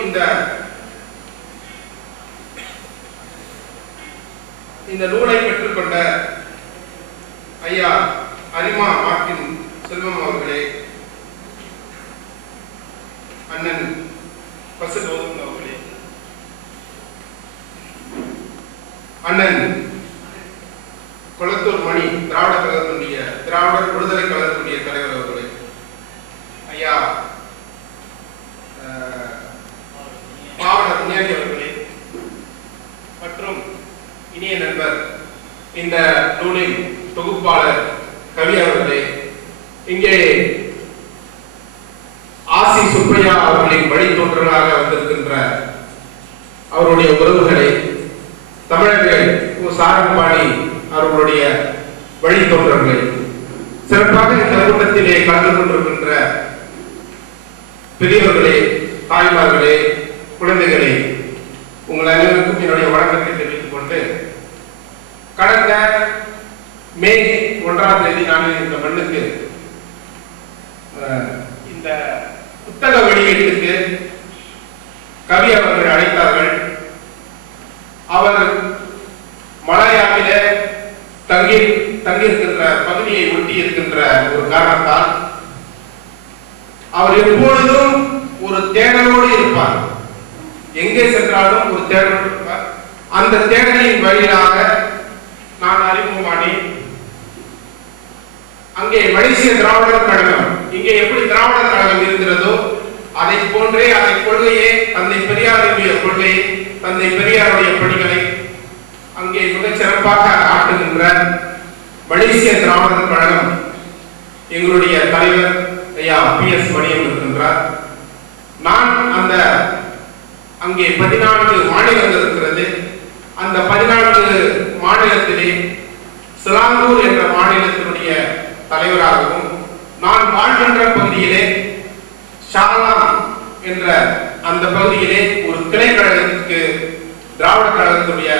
இந்த இந்த நூலை பெற்றுக்கொண்ட ஐயா அரிமா மார்ட்டின் செல்வம் அவர்களே அண்ணன் பசு கௌதம் அவர்களே. அண்ணன் கொளத்தூர் மணி திராவிட கழகத்தினுடைய திராவிடர் விடுதலை கழகத்தினுடைய தலைவர் அவர்களே. ஐயா இந்த நூலின் தொகுப்பாளர் கவி அவர்களே இங்கே ஆசி சுப்பையா அவர்களின் வழித்தோன்றலாக வந்திருக்கின்ற அவருடைய உறவுகளை தமிழர்கள் கு. அவர்களுடைய வழித்தோன்றல்களை சிறப்பாக இந்த கூட்டத்திலே கலந்து கொண்டிருக்கின்ற பெரியவர்களே தாய்மார்களே குழந்தைகளே உங்கள் அனைவருக்கும் என்னுடைய வணக்கத்தை தெரிவித்துக் கொண்டு கடந்த மே ஒன்றாம் தேதி நான் இந்த மண்ணுக்கு இந்த புத்தக வெளியீட்டுக்கு கவி அவர்கள் அழைத்தார்கள். அவர் மலையாவிலே தங்கி தங்கியிருக்கின்ற பகுதியை ஒட்டி இருக்கின்ற ஒரு காரணத்தால் அவர் எப்பொழுதும் ஒரு தேடலோடு இருப்பார். எங்கே சென்றாலும் ஒரு தேடல் இருப்பார். அந்த தேடலின் வழியாக நான் அறிமுகமானி அங்கே மலேசிய திராவிடர் கழகம். இங்கே எப்படி திராவிடர் கழகம் இருக்கிறதோ அதை போன்றே அதை கொள்கையே தந்தை பெரியாருடைய கொள்கை தந்தை பெரியாருடைய பணிகளை அங்கே மிகச் சிறப்பாக ஆட்டுகின்ற மலேசிய திராவிடர் கழகம். எங்களுடைய தலைவர் ஐயா பி எஸ் மணியம் இருக்கின்றார். நான் அந்த அங்கே பதினான்கு மாநிலங்கள் இருக்கிறது. அந்த பதினான்கு மாநிலத்திலே சிலாங்கூர் என்ற மாநிலத்தினுடைய தலைவராகவும் நான் வாழ்கின்ற பகுதியிலே ஷாலாம் என்ற அந்த பகுதியிலே ஒரு கிளை கழகத்திற்கு திராவிட கழகத்துடைய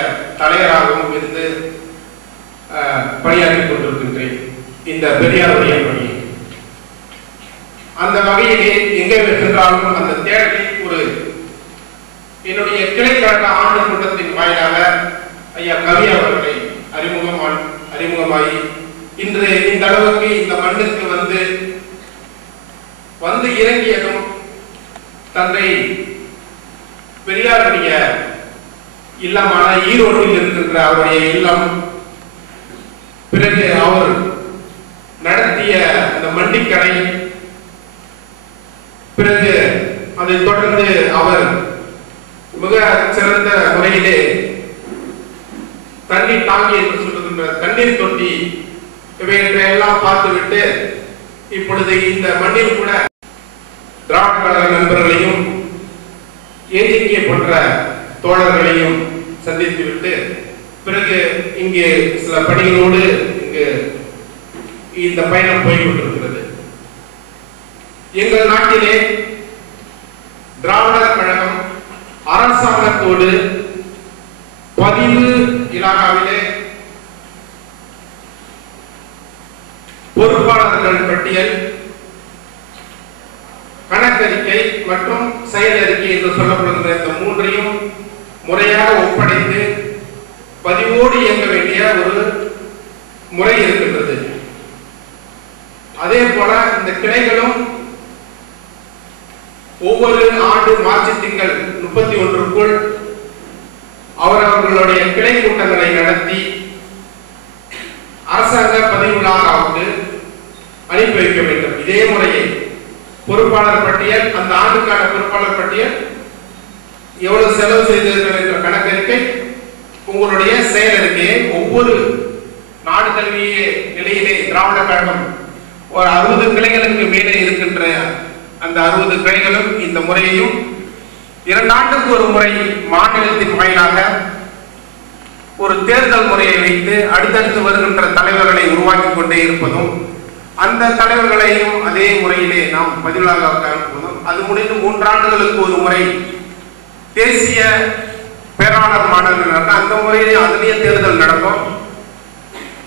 தலைவராகவும் இருந்து அஹ், பணியாற்றிக் கொண்டிருக்கின்றேன் இந்த பெரியாருடைய பணியை அந்த வகையிலே எங்கே சென்றாலும் அந்த தேடலில் ஒரு என்னுடைய கிளைக்கழக ஆண்டு கூட்டத்தின் வாயிலாக ஐயா கவி அவர்களை அறிமுகம் அறிமுகமாகி இன்று இந்த அளவுக்கு இந்த மண்ணுக்கு வந்து வந்து இறங்கியதும் தந்தை பெரியாருடைய இல்லமான ஈரோட்டில் இருக்கின்ற அவருடைய இல்லம் பிறகு அவர் நடத்திய அந்த மண்டிக்கடை பிறகு அதைத் தொடர்ந்து அவர் மிக சிறந்த முறையிலே தண்ணீர் தாங்கி என்று சொல்லுகின்ற தண்ணீர் தொட்டி இவையற்றையெல்லாம் பார்த்துவிட்டு இப்பொழுது இந்த மண்ணில் கூட திராவிட கழக நண்பர்களையும் ஏஜிகே போன்ற தோழர்களையும் சந்தித்துவிட்டு பிறகு இங்கு சில பணிகளோடு இங்கு இந்த பயணம் போய்கொண்டிருக்கிறது. எங்கள் நாட்டிலே திராவிடர் கழகம் அரசாங்கத்தோடு பதிவு இலாகாவிலே பொறுப்பாளர்கள் பட்டியல் அறிக்கை மற்றும் செயல் அறிக்கை என்று சொல்லப்படுகின்ற இந்த மூன்றையும் முறையாக ஒப்படைத்து பதிவோடு இயங்க வேண்டிய ஒரு முறை இருக்கின்றது. அதே போல இந்த கிளைகளும் ஒவ்வொரு ஆண்டு மார்ச் திங்கள் முப்பத்தி ஒன்றுக்குள் அவரவர்களுடைய கிளை கூட்டங்களை நடத்தி அரசாங்க பதிவுகளாக அனுப்பி வைக்க வேண்டும். இதே முறையை பொறுப்பாளர் பட்டியல் அந்த ஆண்டுக்கான பொறுப்பாளர் பட்டியல் எவ்வளவு செலவு செய்தீர்கள் என்ற கணக்கறிக்கை உங்களுடைய செயல் அறிக்கையை ஒவ்வொரு நாடு தழுவிய நிலையிலே திராவிட கழகம் ஒரு அறுபது கிளைகளுக்கு மேலே இருக்கின்ற அந்த அறுபது கிளைகளும் இந்த முறையையும் இரண்டு ஆண்டுக்கு ஒரு முறை மாநிலத்தின் வாயிலாக ஒரு தேர்தல் முறையை வைத்து அடுத்தடுத்து வருகின்ற தலைவர்களை உருவாக்கி கொண்டே இருப்பதும் அந்த தலைவர்களையும் அதே முறையிலே நாம் பதிலாக அனுப்புவதும் அது முடிந்து மூன்றாண்டுகளுக்கு ஒரு முறை தேசிய பேராளர் மாணவர்கள் அந்த முறையிலே அதிலேயே தேர்தல் நடக்கும்.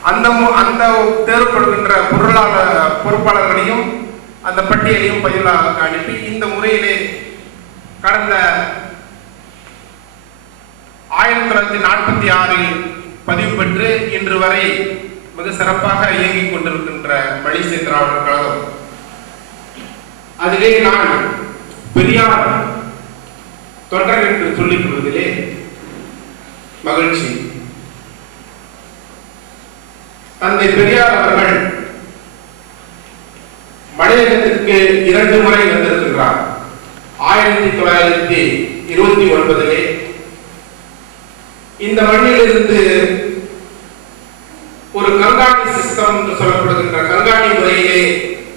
அந்த மு- அந்த தேர்வுபடுகின்ற பொருளாளர் பொறுப்பாளர்களையும் அந்த பட்டியலையும் பதிலாக அனுப்பி இந்த முறையிலே கடந்த ஆயிரத்தி தொள்ளாயிரத்தி நாற்பத்தி ஆறில் பதிவு பெற்று இன்று வரை மிக சிறப்பாக இயங்கிக் கொண்டிருக்கின்ற மலேசிய திராவிடர் கழகம். அதிலே நான் பெரியார் தொண்டர் என்று சொல்லிக் கொள்வதிலே மகிழ்ச்சி. தந்தை பெரியார் அவர்கள் மலையகத்திற்கு இரண்டு முறை வந்திருக்கின்றார். ஆயிரத்தி தொள்ளாயிரத்தி இருபத்தி ஒன்பதிலே. இந்த மண்ணிலிருந்து ஒரு கங்காணி சிஸ்டம் என்று சொல்லப்படுகின்ற கங்காணி முறையிலே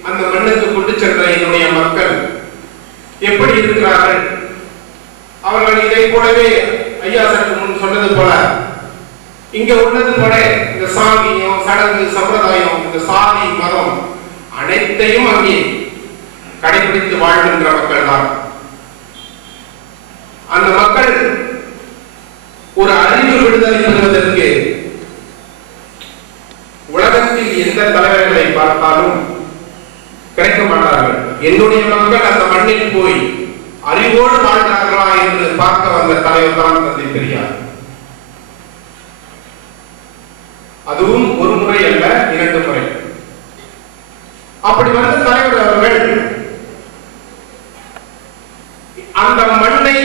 அந்த மண்ணுக்கு கொண்டு சென்ற என்னுடைய மக்கள் எப்படி இருக்கிறார்கள் அவர்கள் இதை போலவே ஐயா சற்று முன் சொன்னது போல இங்க இந்த சாமியம் சடங்கு சம்பிரதாயம் இந்த சாதி மதம் அனைத்தையும் அங்கே கடைபிடித்து வாழ்கின்ற மக்கள் தான் அந்த மக்கள் ஒரு அறிவு விடுதலை பெறுவதற்கு உலகத்தில் எந்த தலைவர்களை பார்த்தாலும் கிடைக்க மாட்டார்கள். என்னுடைய மக்கள் அந்த மண்ணில் போய் அறிவோடு வாழ்ந்தார்களா என்று பார்க்க வந்த தலைவர் தான் தந்தை பெரியார் அதுவும் ஒரு முறை அல்ல இரண்டு முறை. அப்படி வந்த தலைவர் அவர்கள் அந்த மண்ணை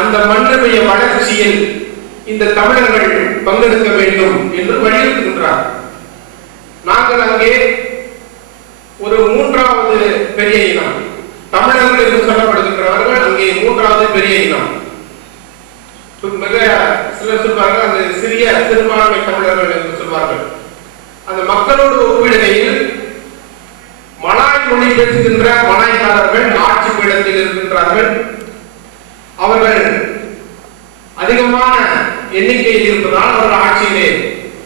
அந்த மண்ணுடைய வளர்ச்சியில் இந்த தமிழர்கள் பங்கெடுக்க வேண்டும் என்று வலியுறுத்துகின்றார். நாங்கள் அங்கே ஒரு மூன்றாவது பெரிய இனம். தமிழர்கள் என்று சொல்லப்படுகின்றவர்கள் அங்கே மூன்றாவது பெரிய இனம். மிக சிலர் சொல்வார்கள் அந்த சிறிய சிறுபான்மை தமிழர்கள் என்று சொல்வார்கள். அந்த மக்களோடு ஒப்பிடுகையில் மலாய் மொழி பேசுகின்ற மலாய்க்காரர்கள் ஆட்சி பீடத்தில் இருக்கின்றார்கள். அவர்கள் அதிகமான எண்ணிக்கையில் இருப்பதால் அவர்கள் ஆட்சியிலே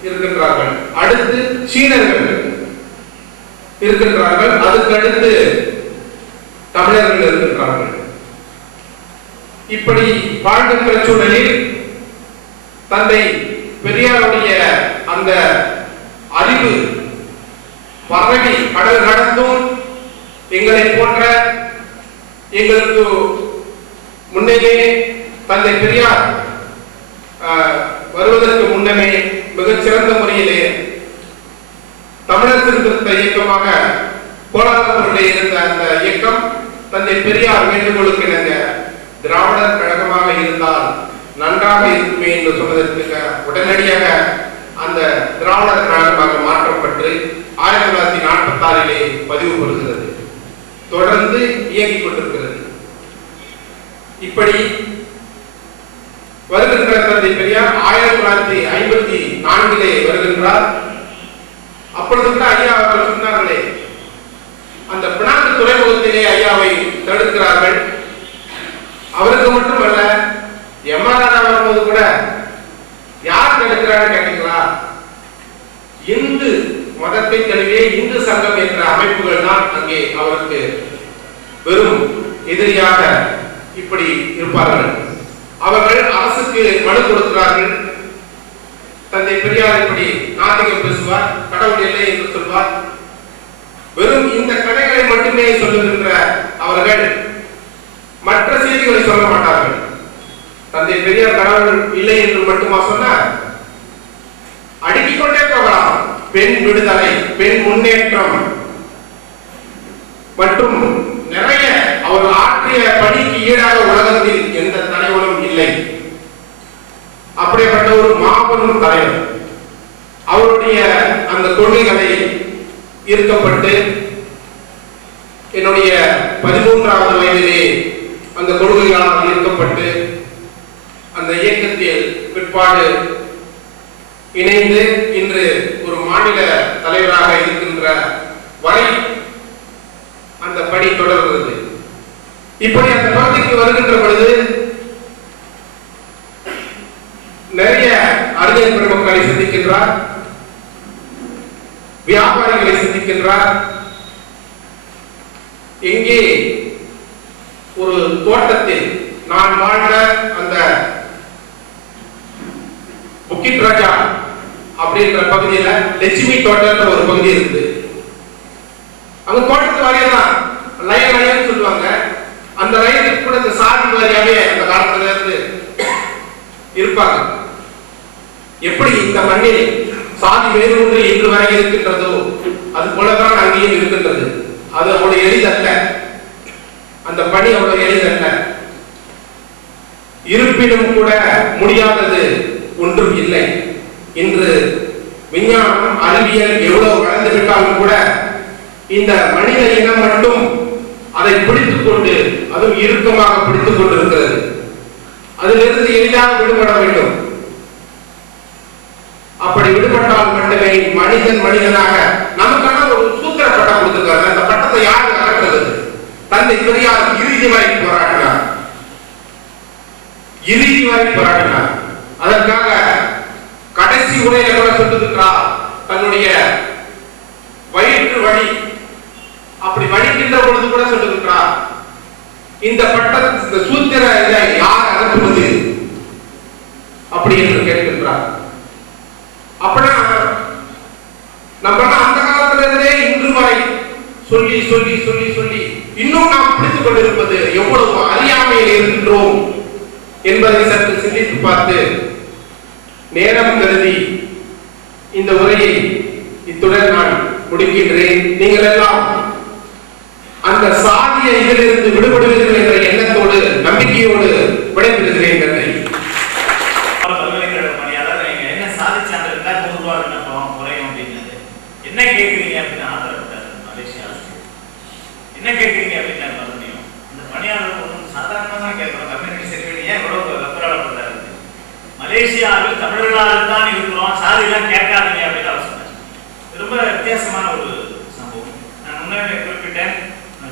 இருக்கின்றார்கள். அடுத்து சீனர்கள் இருக்கின்றார்கள். அதுக்கு அடுத்து தமிழர்கள் இருக்கின்றார்கள். இப்படி வாழ்கின்ற சூழலில் தந்தை பெரியாருடைய அந்த அறிவு பரவி கடல் கடந்தும் எங்களை போன்ற எங்களுக்கு முன்னமே தந்தை பெரியார் ஆஹ், வருவதற்கு முன்னமே மிகச்சிறந்த முறையிலே தமிழர் திருத்த இயக்கமாக கோலாலம்பூரிலே இருந்த அந்த இயக்கம் தந்தை பெரியார் வேண்டுகோளுக்கு இணங்க திராவிடர் கழகமாக இருந்தால் நன்றாக இருக்குமே என்று சொன்னதற்கு உடனடியாக அந்த திராவிடர் கழகமாக மாற்றப்பட்டு ஆயிரத்தி தொள்ளாயிரத்தி நாற்பத்தி ஆறிலே பதிவு கொள்கிறது தொடர்ந்து இயங்கிக் கொண்டிருக்கிறது. இப்படி வருகின்ற தந்தை பெரியார் ஆயிரத்தி தொள்ளாயிரத்தி ஐம்பத்தி நான்கிலே வருகின்றார். அப்பொழுது கூட ஐயா அவர்கள் சொன்னார்களே அந்த பினாங்கு துறைமுகத்திலே ஐயாவை தடுக்கிறார்கள். அவருக்கு மட்டும் எம்ஆர்ஆர் வரும்போது கூட யார் தடுக்கிறான்னு கேட்டீங்களா இந்து மதத்தை தழுவிய இந்து சங்கம் என்ற அமைப்புகள் தான் அங்கே அவருக்கு வெறும் எதிரியாக இப்படி இருப்பார்கள். அவர்கள் அரசுக்கு மனு கொடுக்கிறார்கள். தந்தை பெரியார் இப்படி நாத்திகம் பேசுவார் கடவுள் இல்லை என்று சொல்வார். வெறும் இந்த கதைகளை மட்டுமே சொல்லுகின்ற அவர்கள் மற்ற செய்திகளை சொல்ல மாட்டார்கள். தந்தை பெரியார் கடவுள் இல்லை என்று மட்டுமா சொன்னார்? அடுக்கிக் கொண்டே போகலாம். பெண் விடுதலை பெண் முன்னேற்றம். மற்றும் நிறைய அவர் ஆற்றிய பணிக்கு ஈடாக உலகத்தில் எந்த தலைவனும் இல்லை. அப்படிப்பட்ட ஒரு மாபெரும் தலைவர். அவருடைய அந்த கொள்கைகளை ஈர்க்கப்பட்டு என்னுடைய பதிமூன்றாவது வயதிலே அந்த கொள்கைகளால் ஈர்க்கப்பட்டு அந்த இயக்கத்தில் பிற்பாடு இணைந்து இன்று ஒரு மாநில தலைவராக இருக்கின்ற வரை அந்த பணி தொடர்கிறது. இப்படி அந்த பகுதிக்கு வருகின்ற பொழுது நிறைய அறிஞர் பெருமக்களை சந்திக்கின்றார் வியாபாரிகளை சந்திக்கின்றார். இங்கே ஒரு தோட்டத்தில் நான் வாழ்ந்த அந்த புக்கிட் ராஜா அப்படின்ற பகுதியில லட்சுமி தோட்டம்ன்ற ஒரு பகுதி இருக்குது. அங்க தோட்டத்து வாரியம் தான். அந்த வயதுக்கு கூட கூட இந்த சாதி வாரியாவே அந்த காலத்துல இருந்து இருப்பாங்க. எப்படி இந்த மண்ணில் சாதி வேறு ஒன்று இன்று வரை இருக்கின்றதோ அது போலதான் அங்கேயும் இருக்கின்றது. அது அவ்வளவு எளிதல்ல. அந்த பணி அவ்வளவு எளிதல்ல. இருப்பினும் கூட முடியாதது ஒன்றும் இல்லை. இன்று விஞ்ஞானம் அறிவியல் எவ்வளவு வளர்ந்து விட்டாலும் கூட இந்த மனித இனம் மட்டும் அதை பிடித்துக் கொண்டு அதுவும் இறுக்கமாக பிடித்துக் கொண்டிருக்கிறது. அதிலிருந்து எளிதாக விடுபட வேண்டும். அப்படி விடுபட்டால் மட்டுமே மனிதன் மனிதனாக நமக்கான ஒரு சூத்திர பட்டம் கொடுத்திருக்காரு. அந்த பட்டத்தை யாரு அகற்றுறது தந்தை பெரியார் இறுதி வரை போராடினார். இறுதி வரை போராடினார். அதற்காக கடைசி உரையில கூட சொல்லிருக்கிறார் தன்னுடைய வயிற்று வழி அப்படி வழிக்கின்ற பொழுது கூட சொல்லிருக்கிறார் இந்த பட்ட இந்த சூத்திர யார் அகற்றுவது அப்படி என்று கேட்கின்றார். அப்படின்னா நம்ம அந்த காலத்திலிருந்தே இன்று வரை சொல்லி சொல்லி சொல்லி சொல்லி இன்னும் நாம் பிடித்துக் கொண்டிருப்பது எவ்வளவு அறியாமையில் இருக்கின்றோம் என்பதை சற்று சிந்தித்து பார்த்து நேரம் கருதி இந்த உரையை இத்துடன் நான் முடிக்கின்றேன். நீங்கள் எல்லாம் அந்த சாதிய இதிலிருந்து விடுபடுவீர்கள் என்ற எண்ணத்தோடு நம்பிக்கையோடு விடைபெறுகிறேன் நன்றி. பல்கலைக்கழக பணியாளர் நீங்க என்ன சாதிச்சாங்க இருந்தா நூறு ரூபா விண்ணப்பம் குறையும் அப்படின்னது. என்ன கேட்குறீங்க அப்படின்னு ஆதரப்பட்டார் மலேசியா ஆசிரியர் என்ன கேட்குறீங்க அப்படின்னு மறுபடியும் இந்த பணியாளர் ஒன்றும் சாதாரணமாக தான் கேட்குறோம் கம்யூனிட்டி செக்ரட்டரி ஏன் இவ்வளவு வெப்பராடப்படுறாரு மலேசியாவில் தமிழர்களால் தான் இருக்கிறோம் சாதிலாம் கேட்காதீங்க அப்படின்னு அவர் சொன்னார். ரொம்ப வித்தியாசமான ஒரு சம்பவம். நான் முன்னாடி குறிப்பிட்டேன்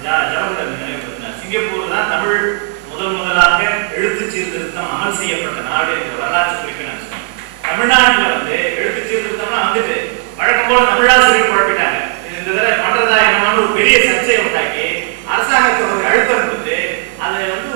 சிங்கப்பூர் தான் தமிழ் முதல் முதலாக எழுத்து சீர்திருத்தம் அமல் செய்யப்பட்ட நாடு என்ற வரலாற்று குறிப்பினர் நான் தமிழ்நாட்டில் வந்து எழுத்து சீர்திருத்தம்லாம் வந்துட்டு வழக்கம் போல தமிழாசிரியர் குழப்பிட்டாங்க இந்த தடவை பண்றதா ஒரு பெரிய சர்ச்சையை உண்டாக்கி அரசாங்கத்துக்கு ஒரு அழுத்தம் கொடுத்து அதை வந்து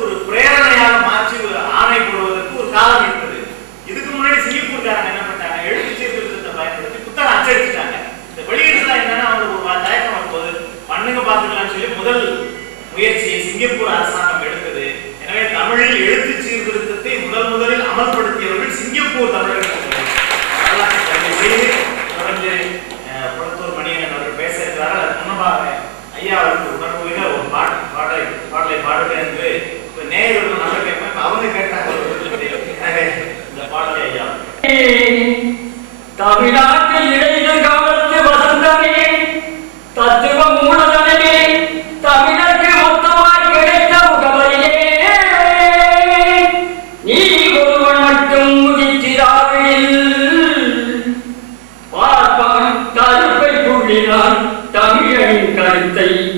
தமிழனின்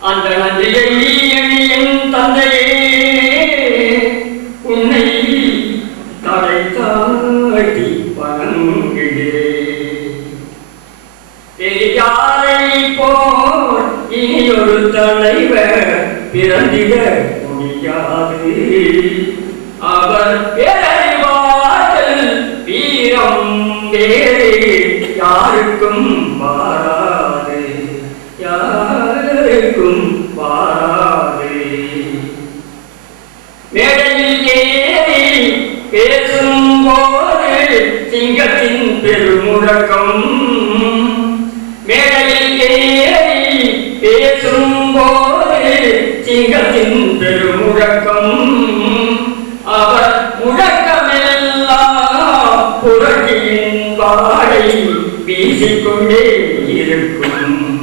அந்த நன்றியை என் தந்தையே உன்னை தலை தாட்டி வணங்குகிறேன் போல் இனி தலைவர் பிறந்திட முடியாது. அவர் வீரம் வேறு யாருக்கும் வாராது யாருக்கும் வாராது மேடையில் ஏறி பேசும்போது சிங்கத்தின் பெருமுழக்கம். மேடையில் ஏறி பேசும்போது சிங்கத்தின் பெருமுழக்கம். அவர் முழக்கமெல்லாம் புரட்சியின் வாடை வீசிக்கொண்டே இருக்கும்.